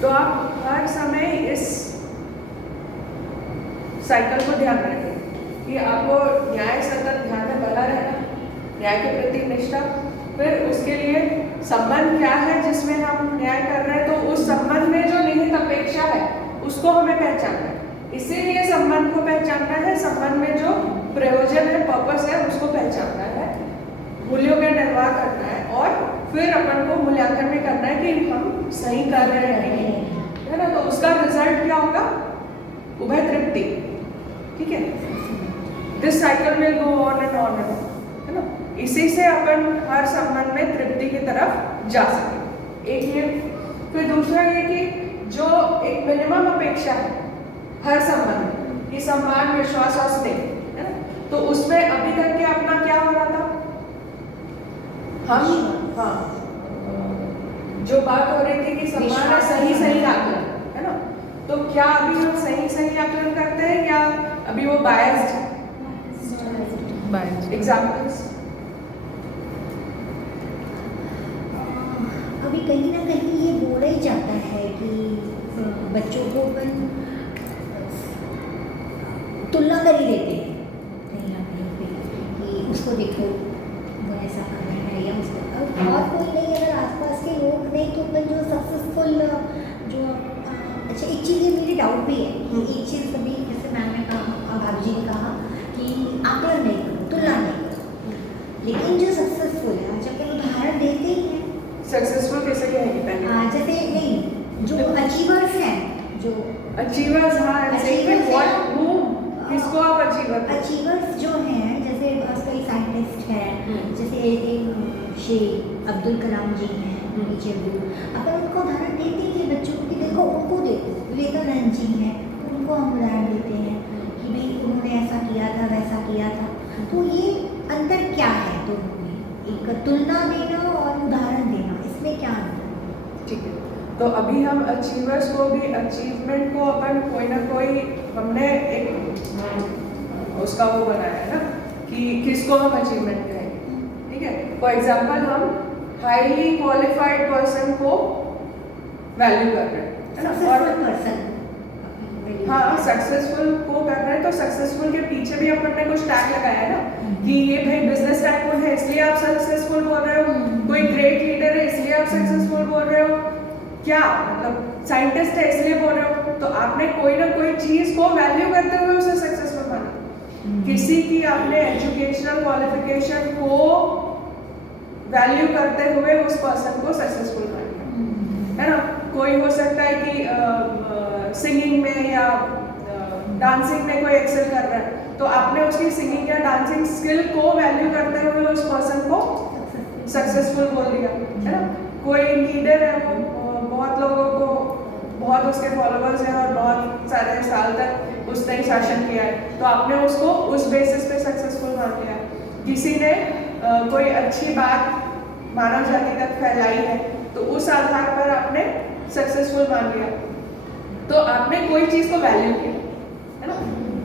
तो आप हर समय इस साइकिल को ध्यान रखें कि आपको न्याय सतत ध्यान में बना रहना, न्याय के प्रति निष्ठा, फिर उसके लिए संबंध क्या है जिसमें हम न्याय कर रहे हैं, तो उस संबंध में जो निहित अपेक्षा है उसको हमें पहचानना है। इसीलिए संबंध को पहचानना है, संबंध में जो प्रयोजन है, पर्पस है, उसको पहचानना है, मूल्यों का निर्वाह करना है और फिर अपन को मूल्यांकन में करना है कि हम सही कर रहे हैं, है ना। तो उसका रिजल्ट क्या होगा? उभय तृप्ति। ठीक है, this cycle will go on and on and on, है ना। इसी से अपन हर संबंध में तृप्ति की तरफ जा सके। एक ये, फिर दूसरा ये कि जो एक मिनिमम अपेक्षा है हर संबंध में, कि सम्मान, विश्वास और स्नेह, है ना। तो उसमें अभी तक के अपना क्या हो रहा था? हम, हाँ, जो बात हो रही थी कि सम्मान है सही आकलन, है ना। तो क्या अभी हम सही आकलन करते हैं या अभी वो बायस्ड है? एग्जाम्पल्स अभी कहीं ना कहीं ये बोला ही जाता है कि बच्चों को अपन तुलना कर ही देते हैं कहीं ना कहीं पे कि उसको देखो वो ऐसा कर रहा है या उसको, और कोई नहीं, अगर आसपास के लोग नहीं तो अपन जो सक्सेसफुल जो अच्छा, एक चीज़ ये मेरी डाउट भी है कि एक चीज़ कभी जैसे मैम ने कहा, भाभी जी ने कहा कि आकलन नहीं करो, तुलना नहीं करो, लेकिन जो सक्सेसफुल है जब अपन उदाहरण देते ही हैं, सक्सेसफुल कैसे कहेंगे पहले? जैसे नहीं, जो अचीवर्स हैं, जो अचीवर्स, हाँ, किसको आप अचीवर्स जो हैं, जैसे कई साइंटिस्ट हैं, जैसे श्री अब्दुल कलाम जी हैं, पीछे अगर उनको उदाहरण देते हैं बच्चों को कि देखो उनको देखो, विवेकानंद जी हैं तो उनको हम उदाहरण देते हैं कि भाई उन्होंने ऐसा किया था, वैसा किया था। तो ये अंतर क्या है दोनों में, एक तुलना देना और उदाहरण देना, इसमें क्या अंतर है? ठीक है, तो अभी हम अचीवर्स को भी, अचीवमेंट को अपन कोई ना कोई हमने एक उसका वो बनाया है ना कि किसको हम अचीवमेंट कहेंगे। ठीक है, फॉर एग्जाम्पल हम हाईली क्वालिफाइड पर्सन को वैल्यू कर रहे हैं, है ना, और पर्सन, हाँ, सक्सेसफुल को कर रहे हैं। तो सक्सेसफुल के पीछे भी अपन ने कुछ टैग लगाया है ना कि ये भाई बिजनेस टाइकून है इसलिए आप सक्सेसफुल बोल रहे हो, कोई ग्रेट लीडर है इसलिए आप सक्सेसफुल बोल रहे हो, क्या मतलब साइंटिस्ट है इसलिए बोल रहे हो। तो आपने कोई ना कोई चीज को वैल्यू करते हुए उसे सक्सेसफुल माना। किसी की आपने एजुकेशनल क्वालिफिकेशन को वैल्यू करते हुए उस पर्सन को सक्सेसफुल माना, है ना। कोई हो सकता है कि सिंगिंग में या डांसिंग में कोई एक्सेल कर रहा है, तो आपने उसकी सिंगिंग या डांसिंग स्किल को वैल्यू करते हुए उस पर्सन को सक्सेसफुल बोल दिया, है ना। कोई लीडर है, वो बहुत लोगों को, बहुत उसके फॉलोअर्स हैं और बहुत सारे साल तक उसने शासन किया है, तो आपने उसको उस बेसिस पे सक्सेसफुल मान लिया। किसी ने कोई अच्छी बात मानव जाति तक फैलाई है, तो उस आधार पर आपने सक्सेसफुल मान लिया। तो आपने कोई चीज को वैल्यू किया, है ना।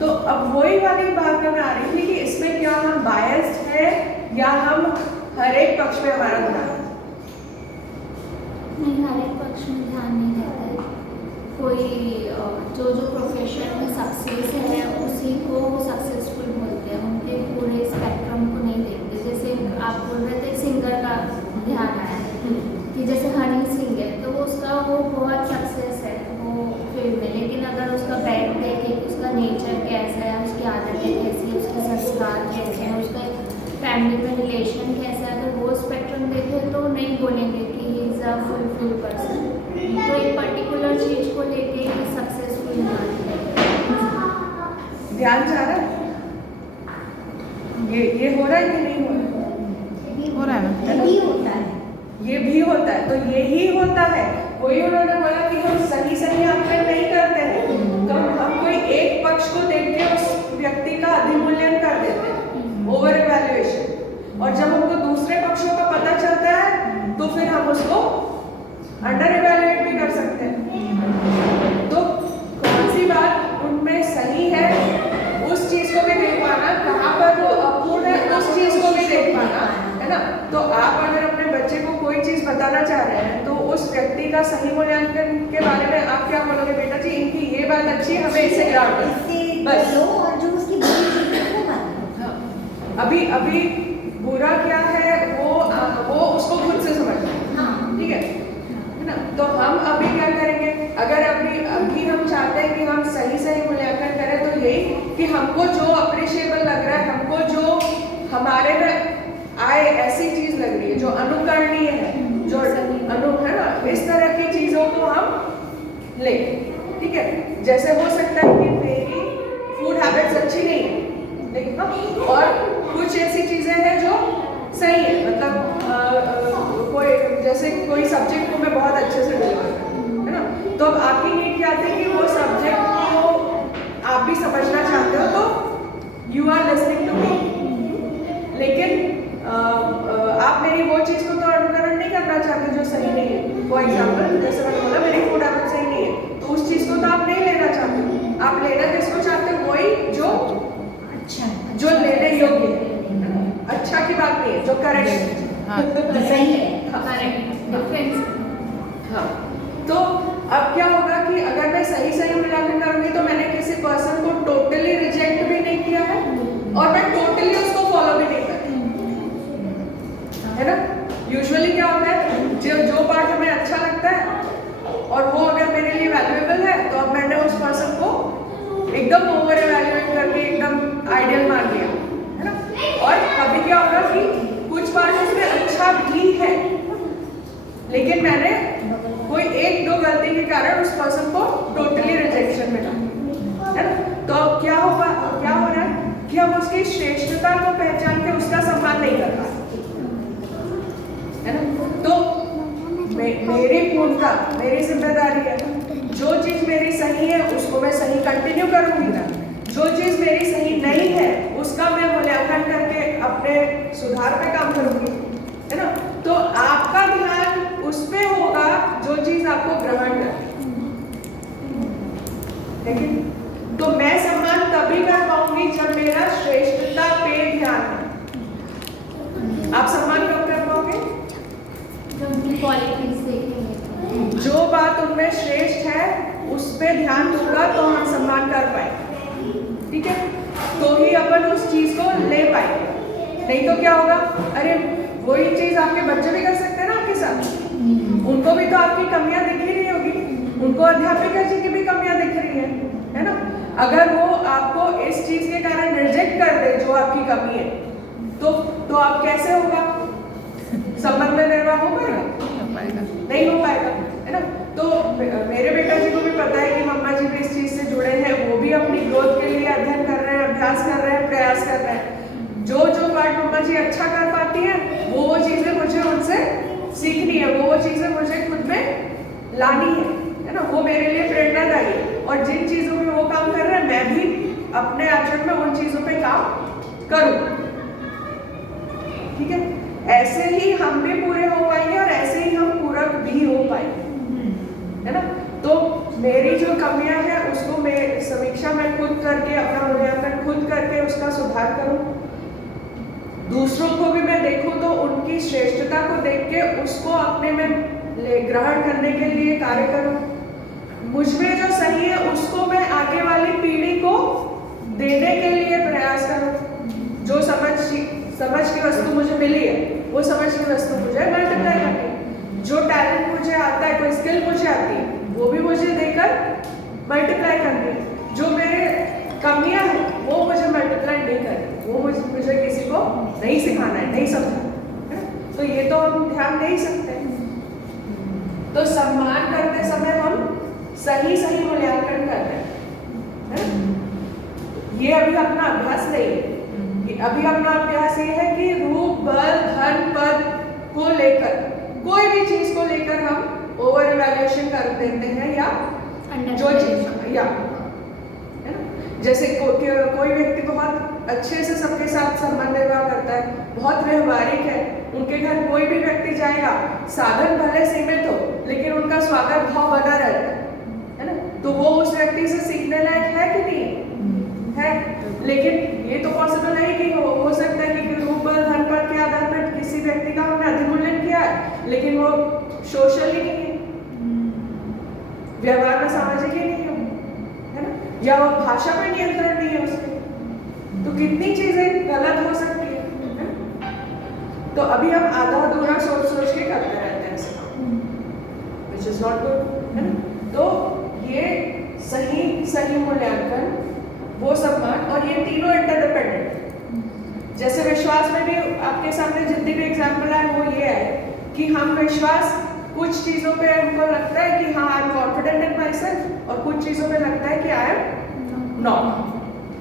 तो अब वही वाली बात में आ रही थी कि इसमें क्या हम बायस्ड है या हम हर एक पक्ष में हमारा ध्यान है? नहीं, हर एक पक्ष में ध्यान नहीं देता है। कोई जो प्रोफेशन में सक्सेस है उसी को सक्सेसफुल बोलते हैं, उनके पूरे स्पेक्ट्रम को नहीं देखते। जैसे आप बोल रहे थे सिंगर का ध्यान आया कि जैसे हनी सिंह है तो उसका वो बहुत सक्सेस है वो फील्ड में, लेकिन अगर उसका बैक देखें कि उसका नेचर कैसा है, उसकी आदतें कैसी है, उसके संस्कार कैसे हैं, उसका फैमिली में रिलेशन कैसा है, अगर वो स्पेक्ट्रम देखें तो नहीं बोलेंगे कि he is a fulfil person. तो एक पर्टिकुलर चीज़ को लेके ही सक्सेसफुल मानते हैं। ध्यान जा रहा है? ये हो रहा है कि नहीं हो रहा? हो रहा है ना, ये भी होता है, ये भी होता है। तो यही होता है, वही उन्होंने बोला कि हम सही आकलन नहीं करते हैं, तो हम कोई एक पक्ष को देख के उस व्यक्ति का अधिमूल्यन कर देते हैं, ओवर इवैल्यूएशन। और जब हमको दूसरे पक्षों का पता चलता है तो फिर हम उसको अंडर इवैल्यूएट भी कर सकते हैं। तो कौन सी बात उनमें सही है उस चीज को भी देख पाना, कहाँ पर वो अपूर्ण है उस चीज को भी देख पाना, है ना। तो आप अगर अपने बच्चे को कोई चीज बता बताना चाह रहे हैं, तो उस व्यक्ति का सही मूल्यांकन के बारे में आप क्या बोलोगे? बेटा जी इनकी ये बात अच्छी, हमें इसे ग्राउंड इससे बस। लो, और जो उसकी बुरी चीज़ है वो बात अभी बुरा क्या है वो उसको खुद से समझना है, हाँ। ठीक है ना? तो हम अभी क्या करेंगे, अगर अभी हम चाहते हैं कि हम सही मूल्यांकन करें, तो यही कि हमको जो अप्रिशिएबल लग रहा है, हमको जो हमारे में आए ऐसी चीज लग रही है जो अनुकरणीय है, जो है ना, इस तरह की चीजों को हम ले, ठीक है? जैसे हो सकता है कि मेरी फूड हैबिट्स अच्छी नहीं है, लेकिन और कुछ ऐसी चीजें हैं जो सही है, मतलब कोई सब्जेक्ट को मैं बहुत अच्छे से डिलीवर करूं, है ना? तो अब आपकी नीड क्या आती है कि वो सब्जेक्ट को आप भी समझना चाहते हो, तो you are listening to me, लेकिन आप मेरी वो चीज को तो अनुकरण नहीं करना चाहते जो सही नहीं है। फॉर एग्जाम्पल, जैसे मैंने बोला मेरी फूड हैबिट सही नहीं है, तो उस चीज को तो आप नहीं लेना चाहते, आप लेना किसको चाहते हो? वही जो लेने योग्य है, अच्छा की बात नहीं है, जो करेक्ट है, सही है, करेक्ट डिफरेंस। हाँ, तो अब क्या होगा कि अगर मैं सही मूल्यांकन करूंगी तो मैंने किसी पर्सन को टोटली रिजेक्ट भी नहीं किया है और मैं टोटली उसको फॉलो भी नहीं करती, है ना? यूजुअली क्या होता है, जो पार्ट हमें अच्छा लगता है और वो अगर मेरे लिए वैल्यूएबल है, तो अब मैंने उस पर्सन को एकदम ओवर एवैल्यूएट करके एकदम आइडियल मान लिया, है ना? और कभी क्या होगा कि कुछ पार्ट उसमें अच्छा भी है, लेकिन मैंने कोई एक दो गलती के कारण उस पर्सन को टोटली रिजेक्शन मिला, है ना? तो क्या हो रहा है कि हम उसकी श्रेष्ठता को पहचान के उसका सम्मान नहीं कर पाते, है ना? तो मेरी पूर्णता, मेरी जिम्मेदारी है, जो चीज मेरी सही है उसको मैं सही कंटिन्यू करूंगी ना, जो चीज मेरी सही नहीं है उसका मैं मूल्यांकन करके अपने सुधार पे काम करूंगी, है ना? तो आपका ध्यान उस पे होगा जो चीज आपको ग्रहण करती है, लेकिन तो मैं सम्मान तभी कर पाऊंगी जब मेरा श्रेष्ठता पे ध्यान है। आप सम्मान कब कर पाओगे? जो उनकी क्वालिटीज देखेंगे, जो बात उनमें श्रेष्ठ है उस पे ध्यान दूंगा तो हम सम्मान कर पाएंगे, ठीक है? तो ही अपन उस चीज को ले पाएंगे, नहीं तो क्या होगा, अरे वही चीज आपके बच्चे भी कर सकते हैं ना आपके साथ, उनको भी तो आपकी कमियां दिख ही रही होगी, उनको अध्यापिका जी की भी कमियां दिख रही है ना? अगर वो आपको इस चीज के कारण रिजेक्ट कर दे जो आपकी कमी है, तो आप कैसे होगा? संबंध में निर्वाह हो पाएगा? नहीं हो पाएगा, है ना? तो मेरे बेटा जी को भी पता है कि मम्मा जी भी इस चीज से जुड़े हैं, वो भी अपनी ग्रोथ के लिए अध्ययन कर रहे हैं, अभ्यास कर रहे हैं, प्रयास कर रहे हैं। जो पार्ट मम्मा जी अच्छा कर पाती हैं वो चीजें मुझे उनसे सीखनी है, वो चीजें मुझे खुद में लानी है ना? वो मेरे लिए प्रेरणादायी है, और जिन चीजों में वो काम कर रहे हैं मैं भी अपने आचरण में उन चीजों पे काम करूं, ठीक है? ऐसे ही हम भी पूरे हो पाएंगे और ऐसे ही हम पूरक भी हो पाएंगे, है ना? तो मेरी जो कमियां हैं उसको मैं समीक्षा में खुद करके, अपना मूल्यांकन खुद करके उसका सुधार करूं, दूसरों को भी मैं देखूं तो उनकी श्रेष्ठता को देख के उसको अपने में ग्रहण करने के लिए कार्य करूं, मुझ में जो सही है उसको मैं आगे वाली पीढ़ी को देने के लिए प्रयास करूं, जो समझ की वस्तु मुझे मिली है वो समझ की वस्तु मुझे मल्टीप्लाई करनी है, जो टैलेंट मुझे आता है, कोई स्किल मुझे आती है वो भी मुझे देकर मल्टीप्लाई करनी है, जो मेरे कमियां हैं वो मुझे मल्टीप्लाई नहीं करनी, वो मुझे किसी को नहीं सिखाना है, नहीं समझाना है, तो ये तो हम ध्यान दे ही सकते हैं। तो सम्मान करते समय हम सही मूल्यांकन करते हैं, है ना? ये अभी अपना अभ्यास नहीं है, अभी अपना अभ्यास ये है कि रूप, बल, धन, पद को लेकर, कोई भी चीज को लेकर हम ओवर इवैल्यूएशन कर देते हैं, या जो चीज, या है ना? जैसे कोई व्यक्ति बहुत अच्छे से सबके साथ संबंध निर्वाह करता है, बहुत व्यवहारिक है, उनके घर कोई भी व्यक्ति जाएगा, साधन भले सीमित हो लेकिन उनका स्वागत भाव बना रहता है ना? तो वो उस व्यक्ति से सीखने लायक है कि नहीं है? लेकिन ये तो पॉसिबल है कि हो सकता है कि रूप, बल, धन, पद के आधार पर किसी व्यक्ति का हमने अधिमूल्यन किया है, लेकिन वो वो सोशल ही नहीं है, व्यवहार में सामाजिक ही नहीं है ना, या वो भाषा में नियंत्रण नहीं है उसके, तो कितनी चीजें गलत हो सकती है ना? तो अभी हम आधा अधूरा सोच सोच के करते रहते हैं ऐसे काम, विच इज नॉट गुड, है ना? तो ये सही मूल्यांकन, वो सम्मान, और ये तीनों इंटरडिपेंडेंट है। जैसे विश्वास में भी आपके सामने जितनी भी एग्जाम्पल है वो ये है कि हम विश्वास, कुछ चीज़ों पे हमको लगता है कि हाँ I am confident in my self, और कुछ चीज़ों पे लगता है कि आई एम नॉट,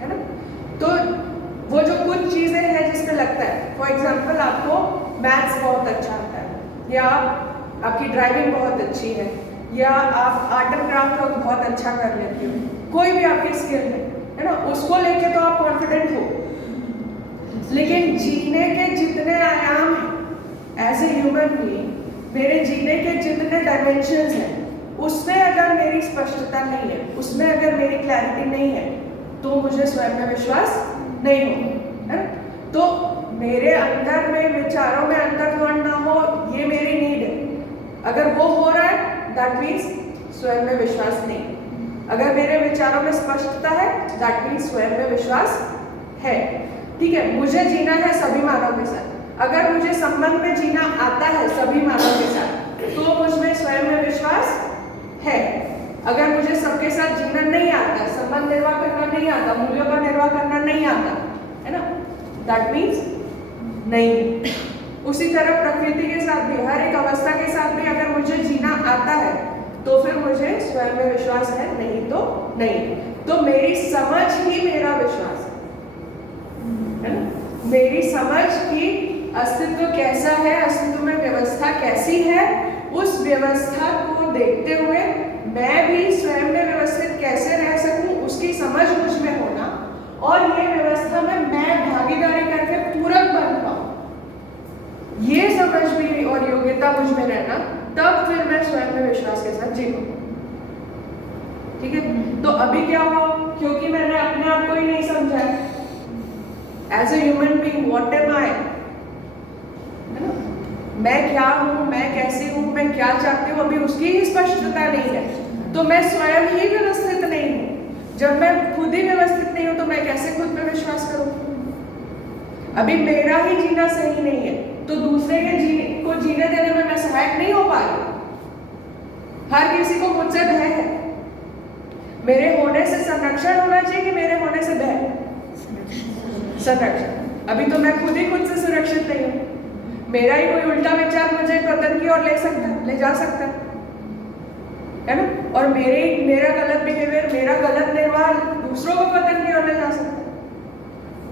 है ना? तो वो जो कुछ चीज़ें हैं जिसमें लगता है, फॉर एग्जाम्पल आपको मैथ्स बहुत अच्छा आता है, या आपकी ड्राइविंग बहुत अच्छी है, या आप आर्ट एंड क्राफ्ट बहुत अच्छा कर लेते हो, कोई भी आपकी स्किल है ना, उसको लेके तो आप कॉन्फिडेंट हो। लेकिन जीने के जितने आयाम हैं एज ए ह्यूमन बीइंग, मेरे जीने के जितने डायमेंशंस हैं, उसमें अगर मेरी स्पष्टता नहीं है, उसमें अगर मेरी क्लैरिटी नहीं है, तो मुझे स्वयं में विश्वास नहीं होगा, है ना? तो मेरे अंदर में विचारों में अंतर्द्वंद ना हो, ये मेरी नीड है। अगर वो हो रहा है, दैट मीन्स स्वयं में विश्वास नहीं। अगर मेरे विचारों में स्पष्टता है, दैट मीन्स स्वयं में विश्वास है। ठीक है, मुझे जीना है सभी मानव के साथ, अगर मुझे संबंध में जीना आता है सभी मानव के साथ, तो मुझमें स्वयं में विश्वास है। अगर मुझे सबके साथ जीना नहीं आता, संबंध निर्वाह करना नहीं आता, मूल्यों का निर्वाह करना नहीं आता, है ना, दैट मीन्स नहीं। उसी तरह प्रकृति के साथ भी, हर एक अवस्था के साथ भी अगर मुझे जीना आता है, तो फिर मुझे स्वयं में विश्वास है, नहीं तो नहीं। तो मेरी समझ ही मेरा विश्वास है ना? मेरी समझ की अस्तित्व कैसा है, अस्तित्व में व्यवस्था कैसी है, उस व्यवस्था को देखते हुए मैं भी स्वयं में व्यवस्थित कैसे रह सकूं, उसकी समझ मुझ में होना, और ये व्यवस्था में मैं भागीदारी करके पूरक बन पाऊं, ये समझ भी और योग्यता मुझ में रहना, तब फिर मैं स्वयं में विश्वास के साथ जी पाऊं। ठीक है, तो अभी क्या हुआ, क्योंकि मैंने अपने आप को ही नहीं समझा है as a human being, what am I, है ना, मैं क्या हूँ, मैं कैसी हूँ, मैं क्या चाहती हूँ, अभी उसकी ही स्पष्टता नहीं है, तो मैं स्वयं ही व्यवस्थित नहीं हूँ। जब मैं खुद ही व्यवस्थित नहीं हूँ, तो मैं कैसे खुद पे विश्वास करूँ? अभी मेरा ही जीना सही नहीं है, तो दूसरे के को जीने देने में मैं सहायक नहीं हो पा रही। हर किसी को मुझसे भय है, मेरे होने से संरक्षण होना चाहिए कि मेरे होने से भय? संरक्षण। अभी तो मैं खुद ही खुद से सुरक्षित नहीं हूँ, मेरा ही कोई उल्टा विचार मुझे पतन की ओर ले जा सकता है ना, और मेरा गलत बिहेवियर, मेरा गलत निर्वाह दूसरों को पतन की ओर ले जा सकता है।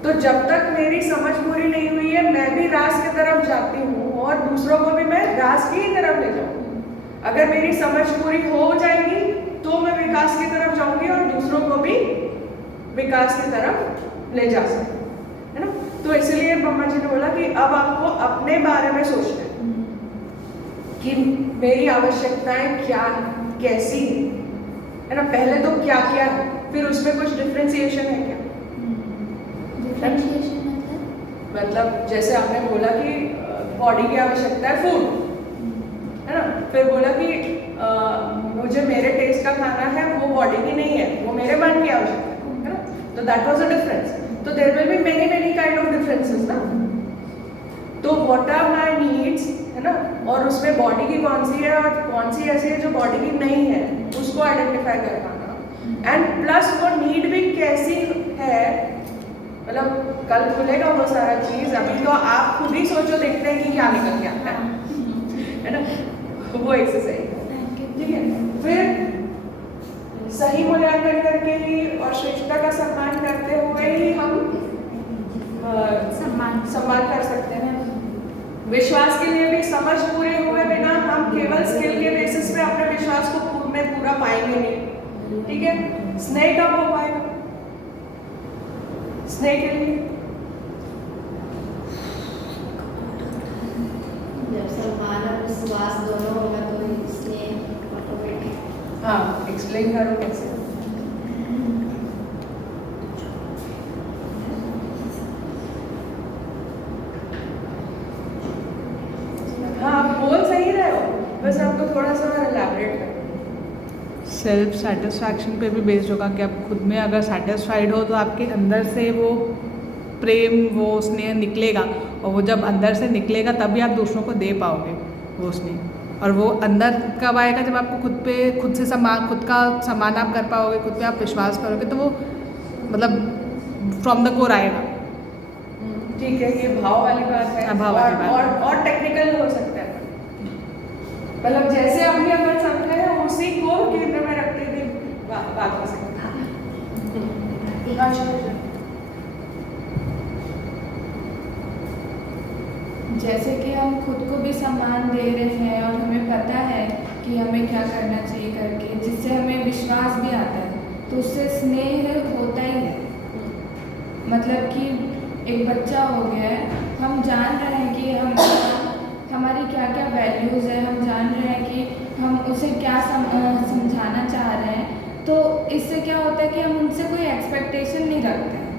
तो जब तक मेरी समझ पूरी नहीं हुई है, मैं भी रास की तरफ जाती हूँ और दूसरों को भी मैं रास की ही तरफ ले जाऊँगी। अगर मेरी समझ पूरी हो जाएगी तो मैं विकास की तरफ जाऊँगी और दूसरों को भी विकास की तरफ ले जा सकती, है ना। तो इसलिए ब्रह्मा जी ने बोला कि अब आपको अपने बारे में सोचना है कि मेरी आवश्यकताएं क्या है, कैसी है ना। पहले तो क्या क्या है, फिर उसमें कुछ डिफ्रेंसिएशन है क्या? डिफरेंशिएशन मतलब जैसे आपने बोला कि बॉडी की आवश्यकता है फूड, है ना, फिर बोला कि मुझे मेरे टेस्ट का खाना है, वो बॉडी की नहीं है, वो मेरे मन की आवश्यकता है ना। तो दैट वाज अ डिफरेंस। तो there will be many kind of differences ना। तो व्हाट आर माय नीड्स, है ना, और उसमें बॉडी की कौन सी है और कौन सी ऐसी है जो बॉडी की नहीं है, उसको आइडेंटिफाई कर पाना। एंड प्लस वो नीड भी कैसी है, मतलब कल खुलेगा वो सारा चीज, अभी तो आप खुद ही सोचो, देखते हैं कि क्या निकल के आता है ना, वो एक्सरसाइज। ठीक है, फिर सही मूल्यांकन करके ही और श्रेष्ठता का सम्मान करते हुए ही हम सम्मान कर सकते हैं। विश्वास के लिए भी समझ पूरे हुए बिना हम केवल स्किल के बेसिस पे अपने विश्वास को पूरा पाएंगे नहीं। ठीक है, स्नेह कब हो पाएगा? स्नेह के लिए जब सम्मान और विश्वास दोनों होगा तो स्नेह ऑटोमेटिक। हाँ, एक्सप्लेन करो कैसे। हाँ, आप बोल सही रहे हो, बस आपको थोड़ा सा एलैबोरेट करना है। सेल्फ सेटिस्फैक्शन पे भी बेस्ड होगा कि आप खुद में अगर सेटिस्फाइड हो तो आपके अंदर से वो प्रेम, वो स्नेह निकलेगा, और वो जब अंदर से निकलेगा तभी आप दूसरों को दे पाओगे वो स्नेह। और वो अंदर कब आएगा? जब आपको खुद पे खुद का सम्मान आप कर पाओगे, खुद पे आप विश्वास करोगे, तो वो मतलब फ्रॉम द कोर आएगा। ठीक है, ये भाव वाली बात है। हाँ, भाव वाली बात। और टेक्निकल हो सकता है, मतलब जैसे अभी अगर समझे उसी को केंद्र में रखते हुए बात हो सकती है। अच्छा, जैसे कि हम खुद को भी सम्मान दे रहे हैं और हमें पता है कि हमें क्या करना चाहिए करके, जिससे हमें विश्वास भी आता है, तो उससे स्नेह होता ही है। मतलब कि एक बच्चा हो गया है, हम जान रहे हैं कि हमारी क्या क्या वैल्यूज़ है, हम जान रहे हैं कि हम उसे क्या समझाना चाह रहे हैं, तो इससे क्या होता है कि हम उनसे कोई एक्सपेक्टेशन नहीं रखते हैं,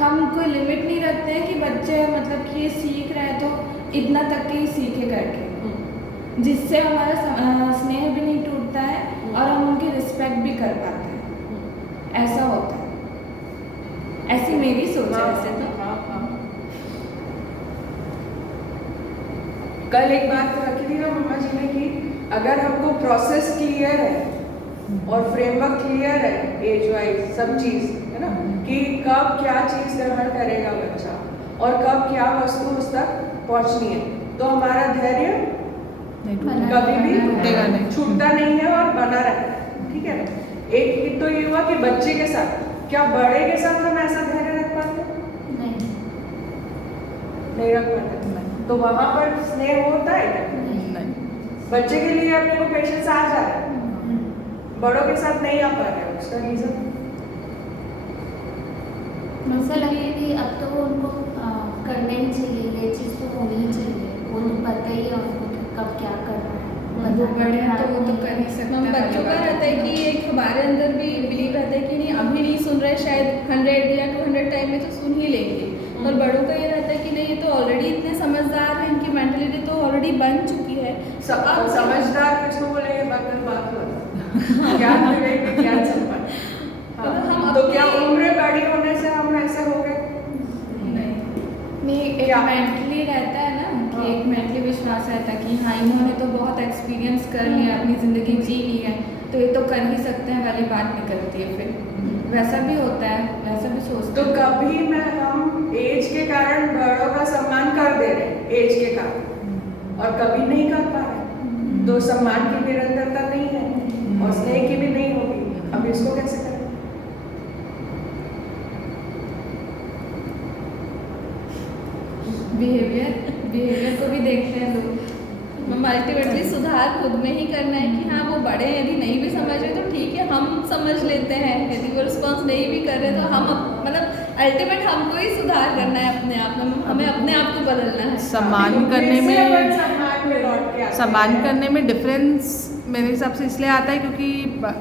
हम कोई लिमिट नहीं रखते हैं कि बच्चे मतलब कि ये सीख रहे हैं तो इतना तक के ही सीखे करके, जिससे हमारा स्नेह भी नहीं टूटता है और हम उनकी रिस्पेक्ट भी कर पाते हैं। ऐसा होता है, ऐसी मेरी सोच है वैसे तो। कल एक बात रखी थी ना मम्मा जी ने कि अगर हमको प्रोसेस क्लियर है और फ्रेमवर्क क्लियर है, एज वाइज सब चीज़ है ना, कि कब क्या चीज़ ग्रहण करेगा बच्चा और कब क्या वस्तु उस तक पहुंचनी है, तो हमारा धैर्य कभी भी टूटेगा नहीं, छूटता नहीं है और बना रहता है। ठीक है ना। एक तो ये हुआ कि बच्चे के साथ, क्या बड़े के साथ हम ऐसा धैर्य रख पाते हैं? नहीं रख पाते। तो वहां पर स्नेह होता है क्या? नहीं। बच्चे के लिए अपने को पेशेंस आ जा रहा है, बड़ों के साथ नहीं आ पा रहे हैं, उसका रीजन ऐसा लगे कि अब तो उनको करना ही चाहिए, ये चीज़ तो होनी ही चाहिए, वो तो पता ही है उनको कि कब क्या करना है। वो बड़े हैं तो वो तो कर ही सकते हम हैं। बच्चों का रहता है कि एक हमारे अंदर भी बिलीव रहता है कि नहीं अभी नहीं सुन रहे, शायद 100 या 200 टाइम में तो सुन ही लेंगे, और बड़ों का ये रहता है कि नहीं ये तो ऑलरेडी इतने समझदार हैं, इनकी मेंटलिटी तो ऑलरेडी बन चुकी है। अब समझदार किसको बोलेंगे? बात होता ज्ञान विवेक ज्ञान संपन्न। मतलब हम तो अपने- क्या उम्र बड़ी होने से हम ऐसे हो गए? नहीं, एक क्या? मेंटली रहता है ना कि हाँ। एक मेंटली विश्वास रहता है कि हाँ इन्होंने तो बहुत एक्सपीरियंस कर लिया, अपनी ज़िंदगी जी ली है, तो ये तो कर ही सकते हैं वाली बात निकलती है। फिर वैसा भी होता है, वैसा भी सोचते तो हैं। कभी हम एज के कारण बड़ों का सम्मान कर दे रहे हैं, एज के कारण, और कभी नहीं कर पा रहे, तो सम्मान की निरंतरता नहीं है और स्नेह की भी नहीं होगी। अब इसको कैसे करें? बिहेवियर को भी देखते हैं लोग। अल्टीमेटली सुधार खुद में ही करना है कि हाँ वो बड़े हैं, यदि नहीं भी समझ रहे तो ठीक है हम समझ लेते हैं, यदि वो रिस्पॉन्स नहीं भी कर रहे तो हम मतलब अल्टीमेट हमको ही सुधार करना है अपने आप में, हमें अपने आप को बदलना है। सम्मान करने फिर से अपन में सम्मान में लौट के आते हैं। सम्मान करने में डिफरेंस मेरे हिसाब से इसलिए आता है क्योंकि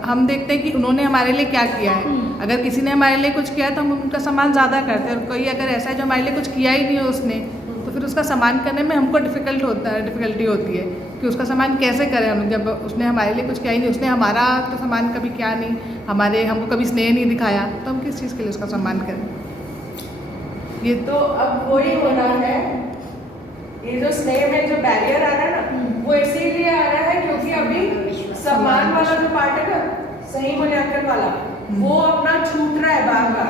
हम देखते हैं कि उन्होंने हमारे लिए क्या किया है। अगर किसी ने हमारे लिए कुछ किया है तो हम उनका सम्मान ज़्यादा करते हैं, और कोई अगर ऐसा है जो हमारे लिए कुछ किया ही नहीं है उसने, तो फिर उसका सम्मान करने में हमको डिफ़िकल्टी होती है कि उसका सम्मान कैसे करें हम, जब उसने हमारे लिए कुछ किया ही नहीं, उसने हमारा तो सम्मान कभी किया नहीं, हमको कभी स्नेह नहीं दिखाया, तो हम किस चीज़ के लिए उसका सम्मान करें? ये तो अब वही होना है, ये जो स्नेह में जो बैरियर आ रहा है ना, वो इसीलिए आ रहा है क्योंकि अभी सम्मान वाला जो पार्ट है ना, सही मूल्यांकन वाला, वो अपना छूट रहा है बार-बार,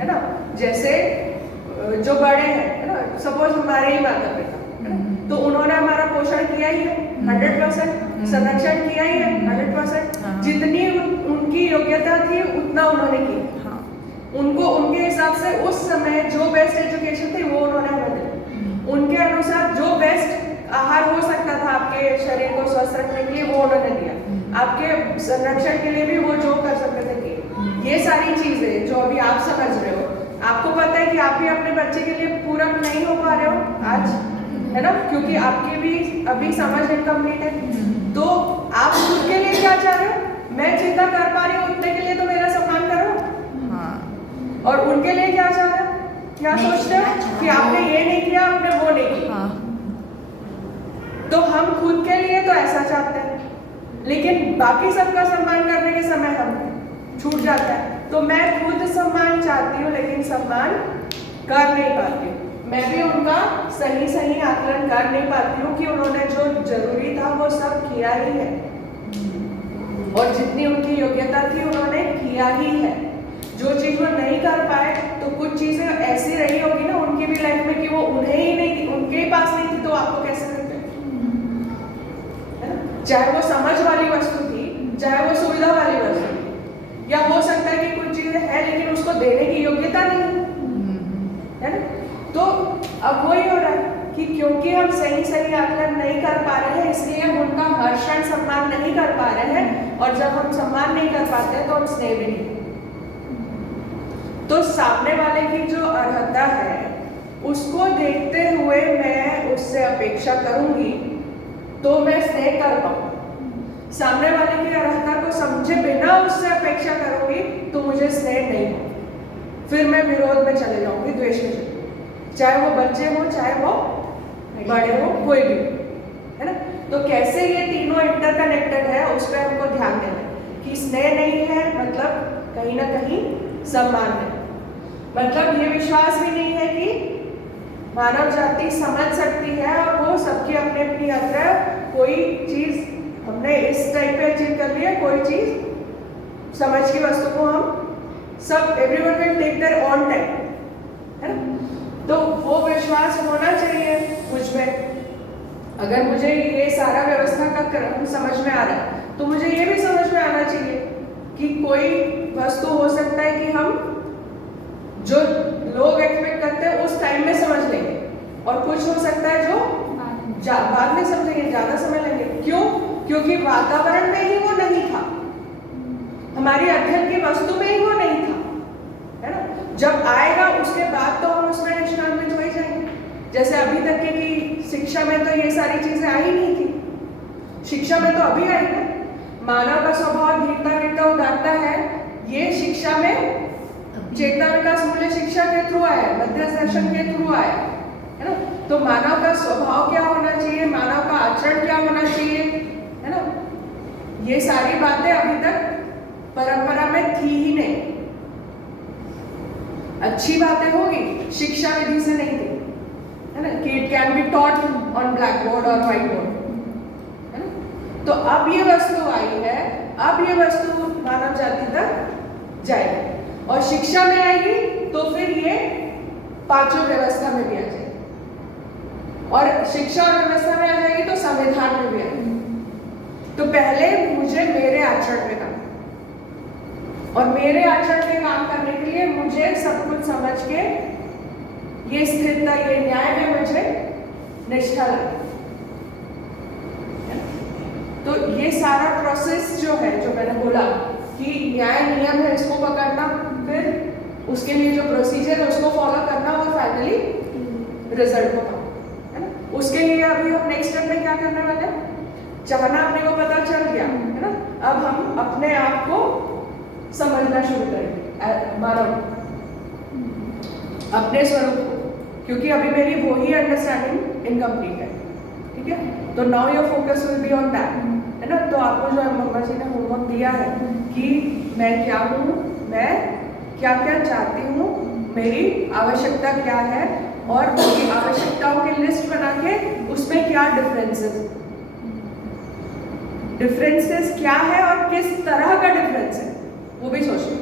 है ना। जैसे जो बड़े हैं, है ना, सपोज हमारे ही माता पिता, तो उन्होंने हमारा पोषण किया ही है 100%, संरक्षण किया ही है 100%, जितनी उनकी योग्यता थी उतना उन्होंने किया, उनको उनके हिसाब से उस समय जो बेस्ट एजुकेशन थी वो उन्होंने हमें दी, उनके अनुसार जो बेस्ट आहार हो सकता था आपके शरीर को स्वस्थ रखने के लिए वो उन्होंने दिया, आपके संरक्षण के लिए भी वो जो कर सकते थे कि ये सारी चीजें जो अभी आप समझ रहे हो, आपको पता है कि आप भी अपने बच्चे के लिए पूरक नहीं हो पा रहे हो आज, है ना, क्योंकि आपकी भी अभी समझ इनकम्प्लीट है, तो आप खुद के लिए क्या चाह रहे हो? मैं चिंता कर पा रही हूँ उतने के लिए तो मेरा सम्मान करो, और उनके लिए क्या चाह रहे हो? क्या सोचते हो कि आपने ये नहीं किया, आपने वो नहीं किया, तो हम खुद के लिए तो ऐसा चाहते हैं, लेकिन बाकी सबका सम्मान करने के समय हम छूट जाता है। तो मैं खुद सम्मान चाहती हूँ लेकिन सम्मान कर नहीं पाती हूँ। मैं भी उनका सही आकलन कर नहीं पाती हूँ कि उन्होंने जो जरूरी था वो सब किया ही है, और जितनी उनकी योग्यता थी उन्होंने किया ही है। जो चीज वो नहीं कर पाए तो कुछ चीजें ऐसी रही होगी ना उनकी भी लाइफ में कि वो उन्हें ही नहीं थी, उनके ही पास नहीं थी, तो आपको कैसे मिलते, है ना? चाहे वो समझ वाली वस्तु थी, चाहे वो सुविधा वाली वस्तु थी, या हो सकता है कि कुछ चीजें हैं लेकिन उसको देने की योग्यता नहीं है ना। तो अब वही हो रहा है कि क्योंकि हम सही आकलन नहीं कर पा रहे हैं, इसलिए हम उनका हर क्षण सम्मान नहीं कर पा रहे हैं, और जब हम सम्मान नहीं कर पाते हैं तो हम स्नेह भी नहीं। तो सामने वाले की जो अर्हता है उसको देखते हुए मैं उससे अपेक्षा करूंगी तो मैं स्नेह कर पाऊँ। सामने वाले की अर्हता को समझे बिना उससे अपेक्षा करूंगी तो मुझे स्नेह नहीं हो, फिर मैं विरोध में चले जाऊंगी, द्वेष में चले, चाहे वो बच्चे हो चाहे वो बड़े हो, कोई भी, है ना। तो कैसे ये तीनों इंटरकनेक्टेड है उस पर हमको ध्यान देना है कि स्नेह नहीं है मतलब कहीं ना कहीं सम्मान नहीं, मतलब ये विश्वास भी नहीं है कि मानव जाति समझ सकती है और वो सबकी अपनी अपनी यात्रा, कोई चीज हमने इस टाइप पे अचीव कर लिया, कोई चीज समझ की वस्तु को हम सब everyone will take their own time, है ना। तो वो विश्वास होना चाहिए मुझ में। अगर मुझे ये सारा व्यवस्था का क्रम समझ में आ रहा है तो मुझे ये भी समझ में आना चाहिए कि कोई वस्तु हो सकता है कि हम जो लोग एक्सपेक्ट करते हैं उस टाइम में समझ लेंगे, और कुछ हो सकता है जो बाद में समझेंगे, ज्यादा समय लेंगे। क्यों? क्योंकि वातावरण में ही वो नहीं था, हमारी अध्ययन की वस्तु में ही वो नहीं था, है ना। जब आएगा उसके बाद तो हम उसमें निष्णान्वित हो ही जाएंगे। जैसे अभी तक की शिक्षा में तो ये सारी चीजें आई नहीं थी, शिक्षा में तो अभी आई है। मानव का स्वभाव धीरता वीरता उदारता है, ये शिक्षा में चेतना विकास मूल्य शिक्षा के थ्रू आया, मध्यस्थ दर्शन के थ्रू आया, है ना। तो मानव का स्वभाव क्या होना चाहिए, मानव का आचरण क्या होना चाहिए, है ना, ये सारी बातें अभी तक परंपरा में थी ही नहीं। अच्छी बातें होगी, शिक्षा विधि से नहीं थी, है ना, कि it can be taught on black board और व्हाइट बोर्ड, है ना। तो अब ये वस्तु आई है, अब ये वस्तु मानव जाति तक जाएगी, और शिक्षा में आएगी तो फिर ये पांचों व्यवस्था में भी आ जाएगी, और शिक्षा और व्यवस्था में आ जाएगी तो संविधान में भी आएगी। तो पहले मुझे मेरे आचरण में काम, और मेरे आचरण में काम करने के लिए मुझे सब कुछ समझ के ये स्थिरता, ये न्याय में मुझे निष्ठा लगे। तो ये सारा प्रोसेस जो है, जो मैंने बोला कि न्याय नियम है, इसको पकड़ना, फिर उसके लिए जो प्रोसीजर है उसको फॉलो करना, और फाइनली रिजल्ट को पाना, है ना। उसके लिए अभी हम नेक्स्ट स्टेप में क्या करने वाले हैं, चाहना अपने को पता चल गया, है ना। अब हम अपने आप को समझना शुरू करेंगे, मानव अपने स्वरूप को, क्योंकि अभी मेरी वो ही अंडरस्टैंडिंग इनकम्प्लीट है, ठीक है। तो now your focus will be on that, है ना। तो आपको जो मम्मा जी ने होमवर्क दिया है कि मैं क्या हूँ, मैं क्या क्या चाहती हूँ, मेरी आवश्यकता क्या है, और मेरी आवश्यकताओं की लिस्ट बना के उसमें क्या डिफरेंसेस क्या है और किस तरह का डिफरेंस है वो भी सोचिए।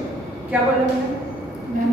क्या बोला मैंने?